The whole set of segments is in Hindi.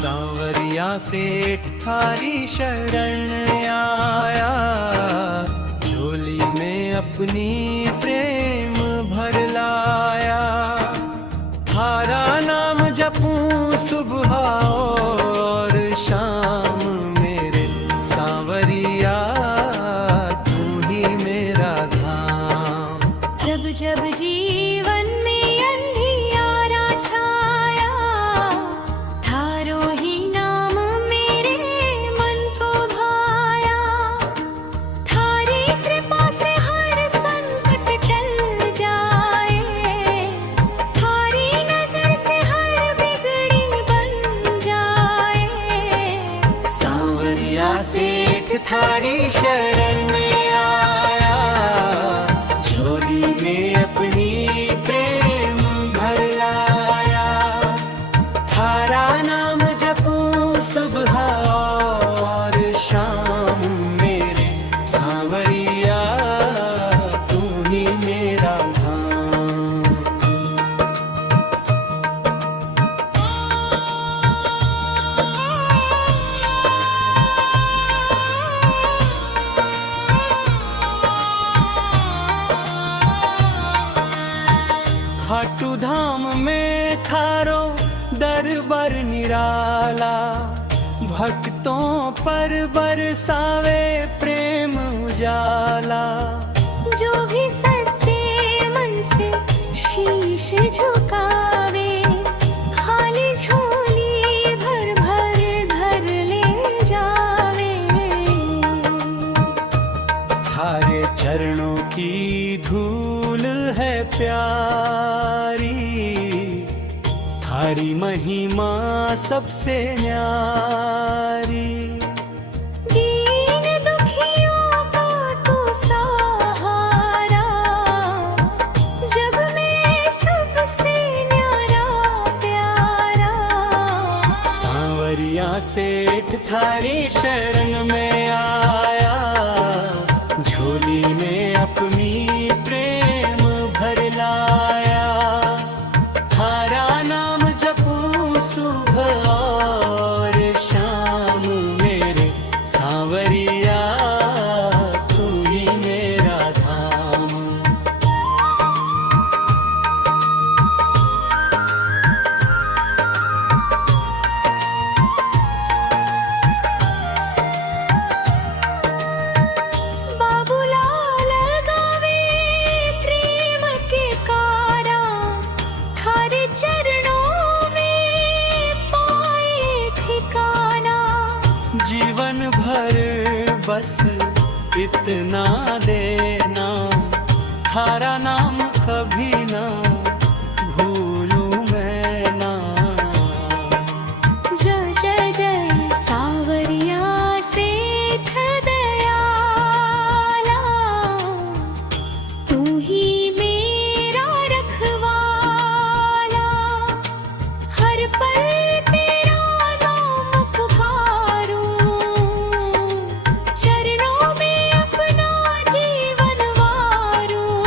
सांवरिया सेठ थारी शरण आया, झोली में अपनी प्रेम भर लाया। थारा नाम जपूं सुबह और शाम, मेरे सांवरिया तू ही मेरा धाम। जब जब जीवन में अंधियारा छाया, थारो ही नाम मेरे मन को भाया। थारी कृपा से हर संकट टल जाए, थारी नजर से हर बिगड़ी बन जाए। सांवरिया सेठ थारी शरण में आया, झोली में अपनी प्रेम भर लाया। थारा नाम जपूं सुबह और शाम, मेरे सांवरिया तू ही मेरा धाम। खाटू धाम में थारो दरबार निराला, भक्तों पर बरसावे प्रेम उजाला। जो भी सच्चे मन से शीश झुकावे, खाली झोली भर भर घर ले जावे। थारे चरणों की धूल है प्यारी, थारी महिमा सबसे न्यारी। दीन दुखियों का तू सहारा, जब मैं सबसे न्यारा प्यारा। सांवरिया सेठ थारी शरण में आया, झोली में अपनी प्रेम भर लाया। थारा नाम जपूं सुबह और शाम, मेरे सांवरिया तू ही मेरा धाम। बाबूलाल गावे प्रेम के कारा, थारे चरणों में पाए ठिकाना। जीवन भर बस इतना देना, थारा नाम कभी ना भूलूं मैं ना। जय जय जय सांवरिया सेठ दयाला, तू ही मेरा रखवाला। हर पल तेरा नाम पुकारूं, चरणों में अपना जीवन वारूं।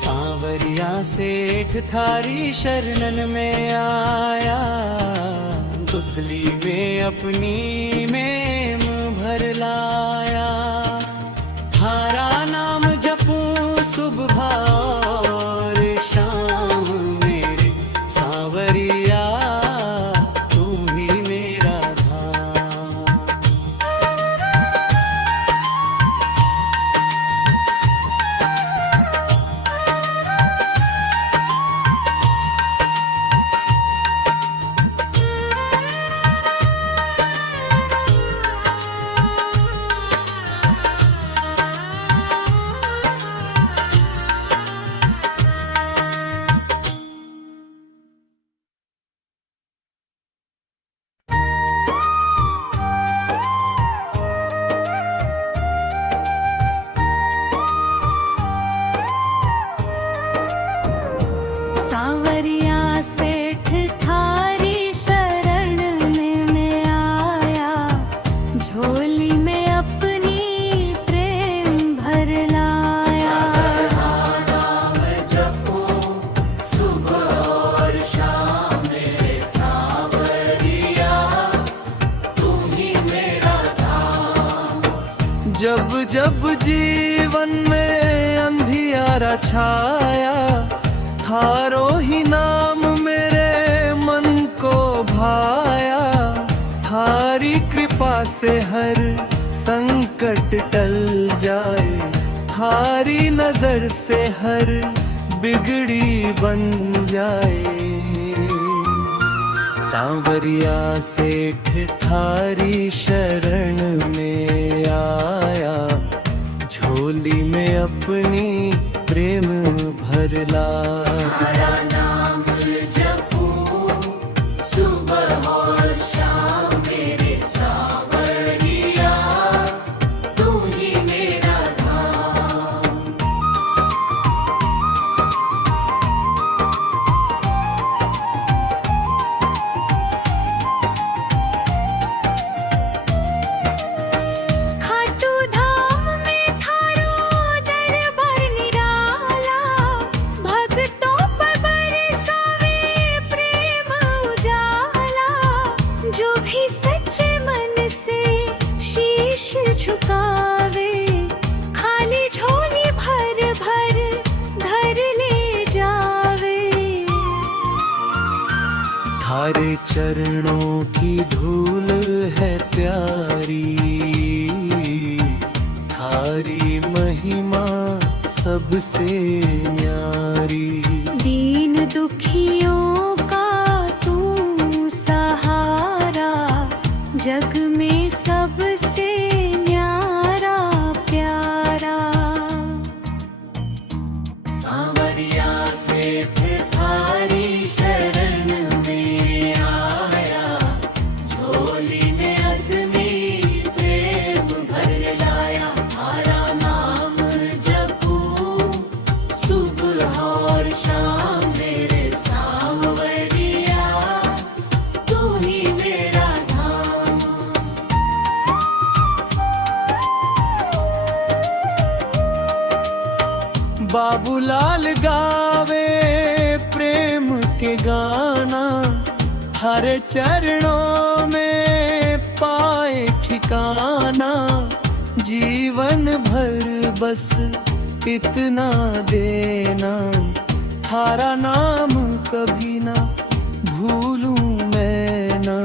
सांवरिया सेठ थारी शरणन में आया, गुथली में अपनी मेम भर लाया। थारा नाम जपूं सुबह और शाम, मेरे सांवरिया तू ही मेरा धाम। जब जब जीवन में अंधियारा छाया, थारो ही नाम मेरे मन को भाया। थारी कृपा से हर संकट टल जाए, थारी नजर से हर बिगड़ी बन जाए। सांवरिया सेठ थारी शरण में आया, झोली में अपनी प्रेम भर लाया। नाम जपूं सुबह और शाम मेरे सांवरिया, तू ही मेरा धाम। खाटू धाम में थारो दरबार निराला, भक्तों पर बरसावे प्रेम उजाला। जो भी सच्चे मन से शीश झुकावे, खाली झोली भर भर घर ले जावे। थारे चरणों की धूल है प्यारी, थारी महिमा सबसे न्यारी। दीन दुखियों का तू सहारा, जग में सबसे न्यारा प्यारा। सांवरिया सेठ थारी शरण में आया, झोली में अग्नि प्रेम भर लाया। थारा नाम जपूं सुबह और शाम मेरे सांवरिया, तू ही मेरा धाम। बाबूलाल गावे प्रेम के गाना, हर चरणों में पाए ठिकाना। जीवन भर बस इतना देना, थारा नाम कभी ना भूलूं मैं ना।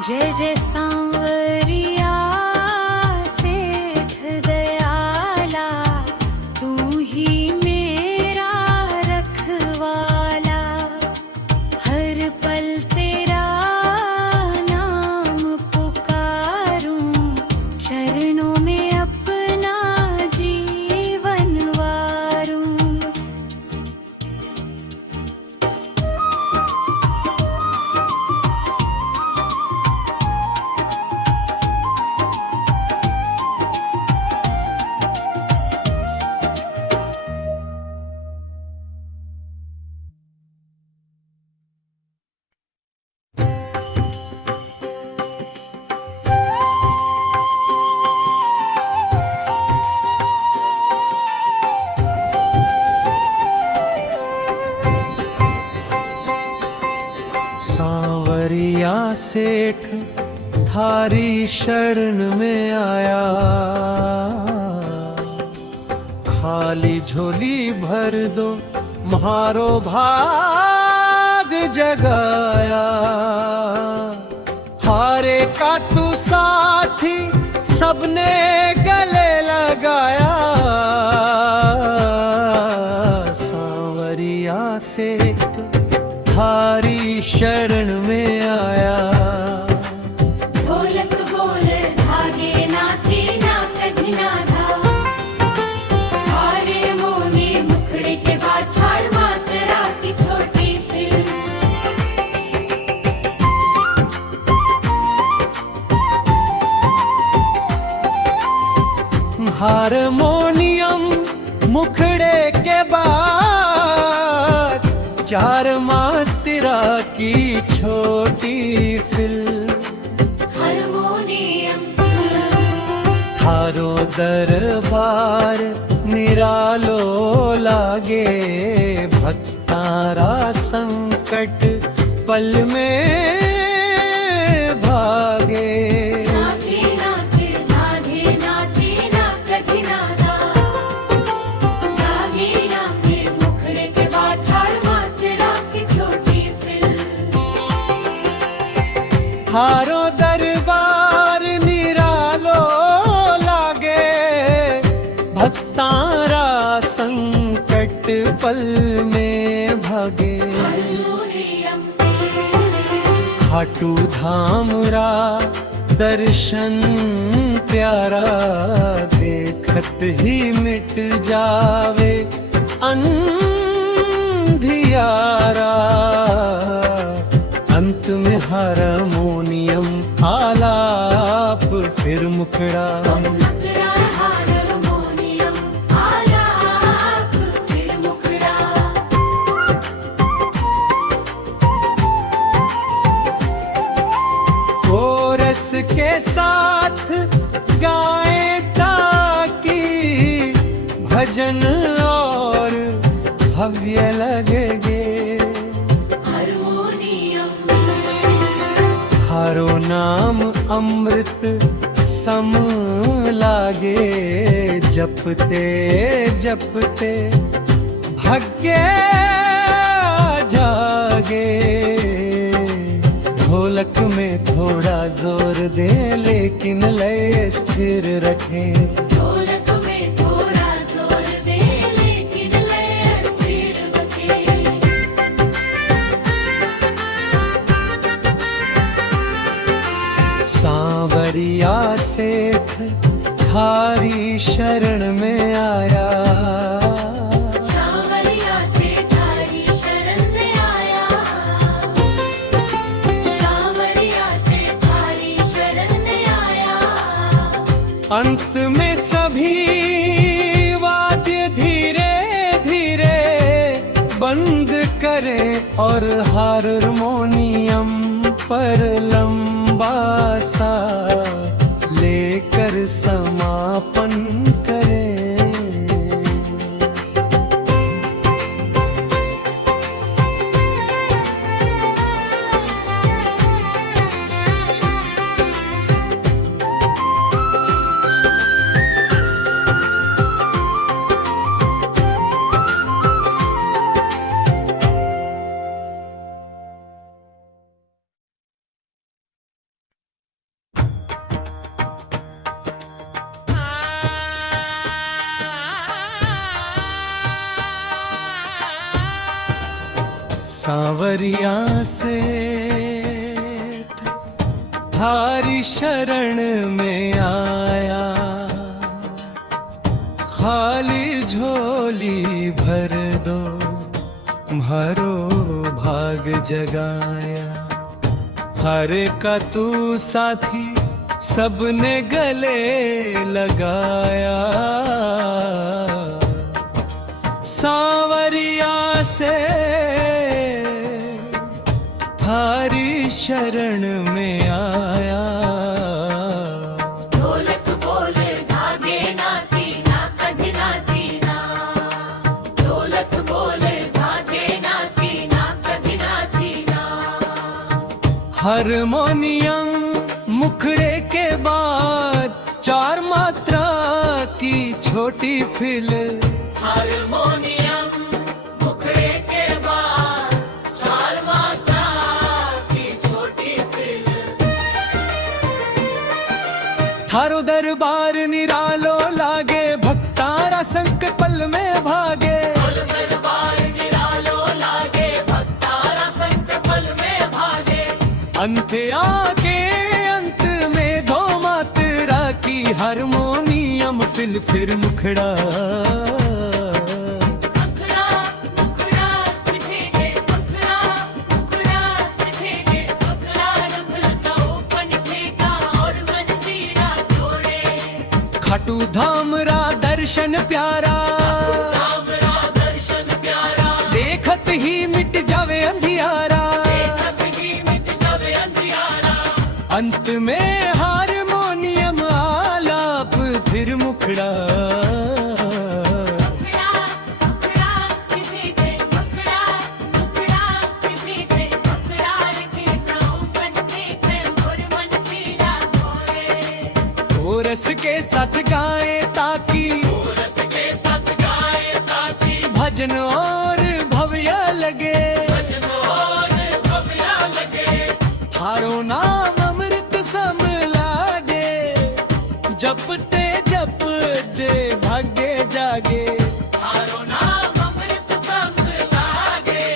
जय जय सांवरिया सेठ दयाला, तू ही मेरा रखवाला। हर पल तेरा नाम पुकारूं, चरणों में अपना जीवन वारूं। सांवरिया सेठ थारी शरण में आया, खाली झोली भर दो म्हारो भाग जगाया। हारे का तू साथी सबने गले लगाया। सांवरिया सेठ थारी शरण में आया, ढोलक बोल धागे नाथे ना कधी ना धा। हारे मोने मुखड़े के बाद छाड़ मात्रा की छोटी फिल्म। हारमोनियम मुखड़े के बाद चार मात्रा की छोटी फिल्म। हारमोनियम थारो दरबार निरालो लागे, भक्तारा संकट पल में भागे। नाथे ना खाटू धाम रा दर्शन प्यारा, देखत ही मिट जावे अंधियारा। अंत में हारमोनियम आलाप फिर मुखड़ा। मुखड़ा हारमोनियम आलाप फिर मुखड़ा। कोरस के साथ गाए ताकि भजन और भव्य लगेगे। हारो नाम अमृत सम लागे, जपते जपते भाग्य जागे। ढोलक में थोड़ा जोर दे लेकिन लय स्थिर रखें। ढोलक में थोड़ा जोर दे लेकिन लय स्थिर रखें। सांवरिया सेठ थारी शरण में आया। सांवरिया सेठ थारी शरण में आया। सांवरिया सेठ थारी शरण में आया। अंत में सभी वाद्य धीरे धीरे बंद करें और हारमोनियम पर लंबा सा लेकर समापन करें। सांवरिया सेठ थारी शरण में आया। खाली झोली भर दो म्हारो भाग जगाया। हर का तू साथी सबने गले लगाया। सांवरिया से थारी शरण में आया। ढोलक बोले धागे नाती ना कधी नाती ना। ढोलक बोले धागे नाती ना कधी नाती ना। हारमोनियम मुखड़े के बाद चार मात्रा की छोटी फिल। हारमोनियम मुखड़े के बाद चार मात्रा की छोटी फिल। थारो दरबार निरालो लागे, भक्तारा संक पल में भागे। दरबार निरालो लागे, भक्तारा संक पल में भागे। अंत आके अंत में दो मात्रा की हारमोनियम फिर मुखड़ा। मुखड़ा मुखड़ा दिखेगे, मुखड़ा मुखड़ा दिखेगे। मुखड़ा रंग लगाओ पनखेगा और मंजीरा जोड़े। खाटू धाम रा दर्शन प्यारा, राम रा दर्शन प्यारा। देखत ही मिट जावे अंधियारा। देखत ही मिट जावे अंधियारा। अंत में हारमोनियम आलाप फिर मुखड़ा। मुखड़ा मुखड़ा दिखेगे, मुखड़ा मुखड़ा दिखेगे। मुखड़ा दिखेगा पनखेगे और मंजीरा जोड़े। कोरस के साथ गाए ताकि रस के साथ गाए ताकि भजन और भव्य लगे। भजन और भव्य लगे। थारो नाम अमृत सम लागे, जपते जपते भाग्य जागे। थारो नाम अमृत संग लागे,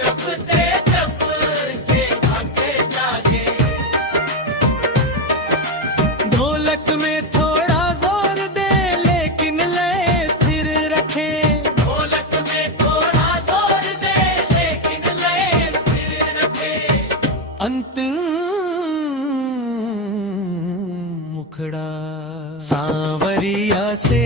जपते जपते भाग्य में थोड़ा जोर दे लेकिन लय स्थिर रखे, ढोलक में थोड़ा जोर दे लेकिन लय स्थिर रखे, अंत मुखड़ा सांवरिया से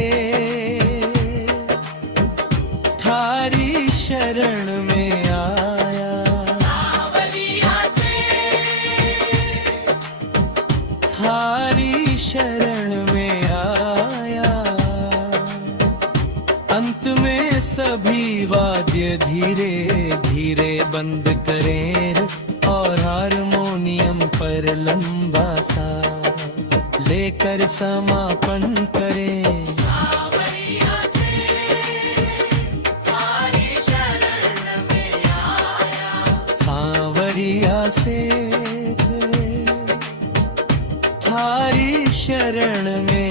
थारी शरण में आया, सांवरिया से थारी शरण में आया। अंत में सभी वाद्य धीरे धीरे बंद करें और हारमोनियम पर लंबा सा लेकर समापन करें। सांवरिया से थारी शरण में आया, सांवरिया से थारी शरण में